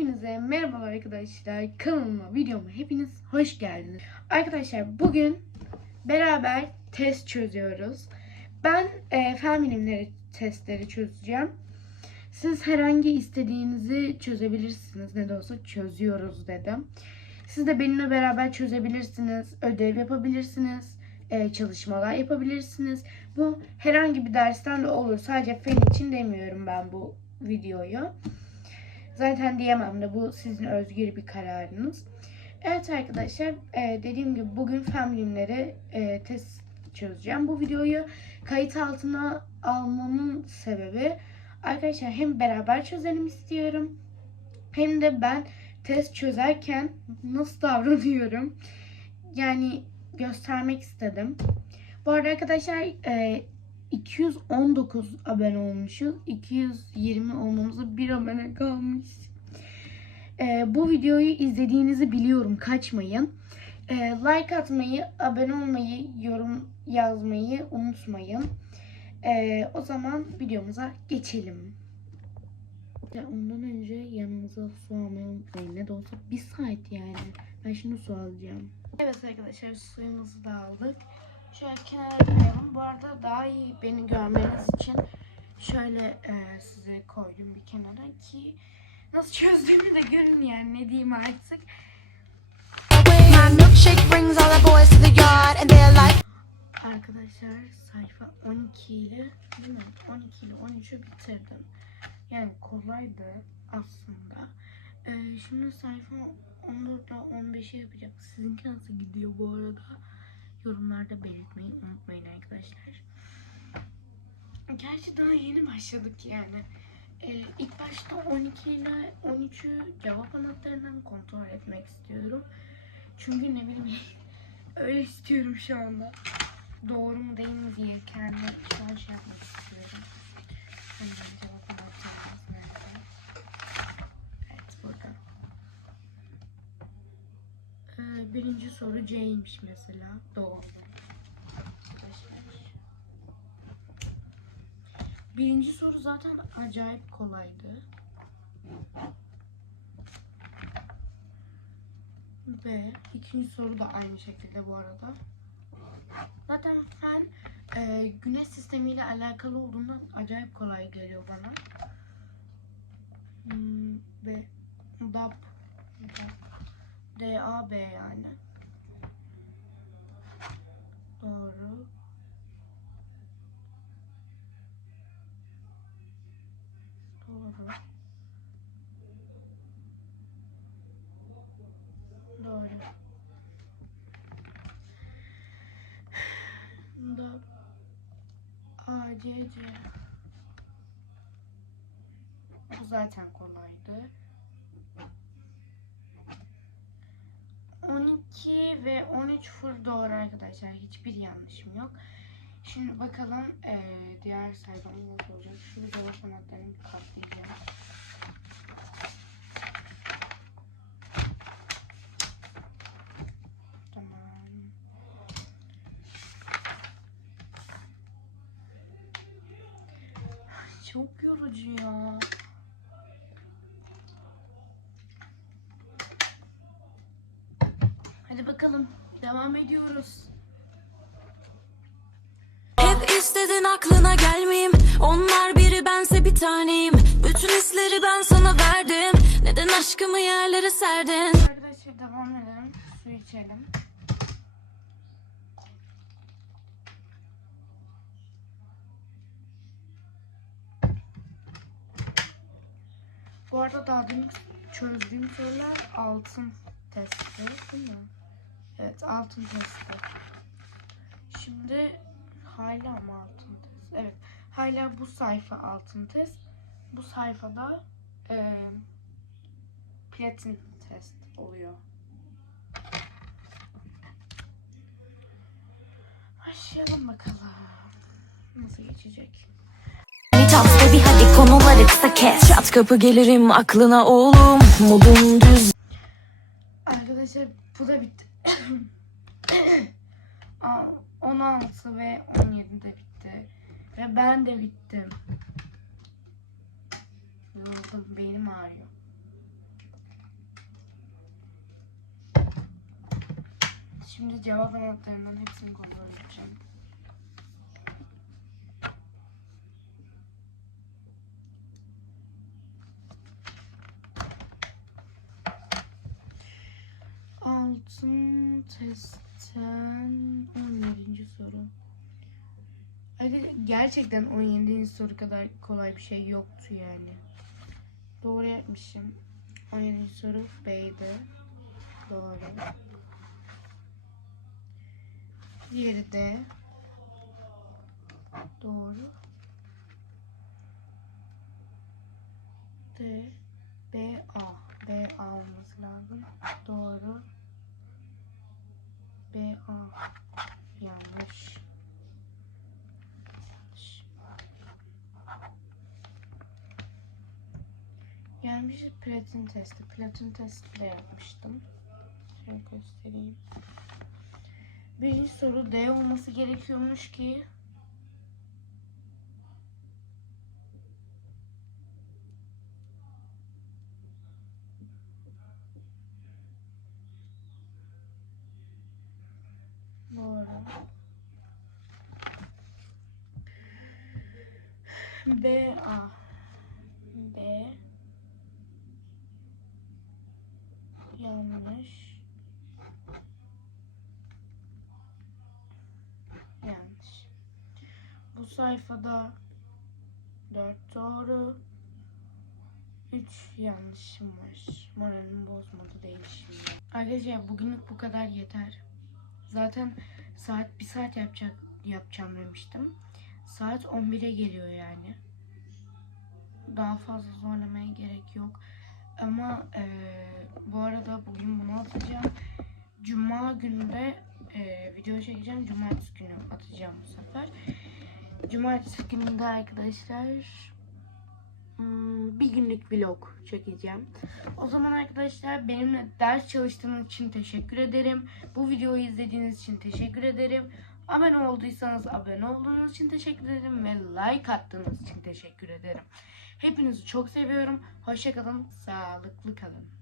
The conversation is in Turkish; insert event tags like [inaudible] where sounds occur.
Hepinize merhabalar arkadaşlar. Kanalıma, videoma hepiniz hoş geldiniz. Arkadaşlar bugün beraber test çözüyoruz. Ben e, fen bilimleri testleri çözeceğim. Siz herhangi istediğinizi çözebilirsiniz. Ne de olsa çözüyoruz dedim. Siz de benimle beraber çözebilirsiniz. Ödev yapabilirsiniz. e, çalışmalar yapabilirsiniz. Bu herhangi bir dersten de olur. Sadece fen için demiyorum ben bu videoyu. Zaten diyemem de bu sizin özgür bir kararınız. Evet arkadaşlar e, dediğim gibi bugün fen bilimleri e, test çözeceğim. Bu videoyu kayıt altına almamın sebebi arkadaşlar hem beraber çözelim istiyorum hem de ben test çözerken nasıl davranıyorum yani göstermek istedim. Bu arada arkadaşlar e, 219 abone olmuşuz. 220 olmamıza bir abone kalmış. Ee, bu videoyu izlediğinizi biliyorum. Kaçmayın. Ee, like atmayı, abone olmayı, yorum yazmayı unutmayın. Ee, o zaman videomuza geçelim. Ya ondan önce yanınıza su almayı unutmayın. Ne de olsa bir saat yani. Ben şimdi su alacağım. Evet arkadaşlar suyumuzu da aldık. Şöyle kenara koyalım. Bu arada daha iyi beni görmeniz için şöyle e, size koydum bir kenara ki nasıl çözdüğümü de görün yani ne diyeyim artık. Arkadaşlar sayfa 12 ile değil mi? 12 ile 13'ü bitirdim. Yani kolaydı aslında. Ee, şimdi sayfa 14 ile 15'i yapacağım. Sizinki nasıl gidiyor bu arada? Yorumlarda belirtmeyi unutmayın arkadaşlar. Gerçi daha yeni başladık yani. Ee, ilk başta 12 ile 13'ü cevap anahtarından kontrol etmek istiyorum. Çünkü ne bileyim [laughs] öyle istiyorum şu anda doğru mu değil mi diye kendi şu an şey yapmak istiyorum. Hemen cevap anahtarımız nerede? Evet burada. Ee, birinci soru C'ymiş mesela. Doğru. Birinci soru zaten acayip kolaydı. Ve ikinci soru da aynı şekilde bu arada. Zaten fen e, güneş sistemiyle alakalı olduğundan acayip kolay geliyor bana. Hmm, ve DAP, DAB yani. Doğru. Doğru. Doğru. Da A, C, C. Bu zaten kolaydı. 12 ve 13 full doğru arkadaşlar. Hiçbir yanlışım yok. Şimdi bakalım eee, diğer sayfam nasıl olacak. Şu cevap anahtarını bir katlayacağım. Çok yorucu ya. Hadi bakalım. Devam ediyoruz. hep istedin aklına gelmeyeyim. Onlar biri bense bir taneyim. Bütün hisleri ben sana verdim. Neden aşkımı yerlere serdin? Arkadaşlar devam edelim. Su içelim. Bu arada daha demin çözdüğüm sorular altın testi değil mi? Evet altın testi. Şimdi hala mı altın test? Evet hala bu sayfa altın test. Bu sayfada eee platin test oluyor. Başlayalım bakalım. Nasıl geçecek? Top baby hadi konuları kısa kes. Çat kapı gelirim aklına oğlum. Modum düz. Arkadaşlar bu da bitti. [coughs] 16 ve 17 de bitti. Ve ben de bittim. Yoruldum. Beynim ağrıyor. Şimdi cevap anahtarından hepsini kullanacağım. 80 17. soru. Gerçekten 17. soru kadar kolay bir şey yoktu yani. Doğru yapmışım. 17. soru B'ydi. Doğru. Diğeri de doğru. D Gelmiş platin testi. Platin testi de yapmıştım. Şöyle göstereyim. Birinci soru D olması gerekiyormuş ki Doğru. B A bu sayfada 4 doğru 3 yanlışım var moralimi bozmadı değil şimdi arkadaşlar bugünlük bu kadar yeter zaten saat 1 saat yapacak yapacağım demiştim saat 11'e geliyor yani daha fazla zorlamaya gerek yok ama eee, bu arada bugün bunu atacağım. Cuma günü de eee, video çekeceğim. Cumartesi günü atacağım bu sefer. Cumartesi gününde arkadaşlar hmm, bir günlük vlog çekeceğim. O zaman arkadaşlar benimle ders çalıştığınız için teşekkür ederim. Bu videoyu izlediğiniz için teşekkür ederim. Abone olduysanız abone olduğunuz için teşekkür ederim ve like attığınız için teşekkür ederim. Hepinizi çok seviyorum. Hoşçakalın, sağlıklı kalın.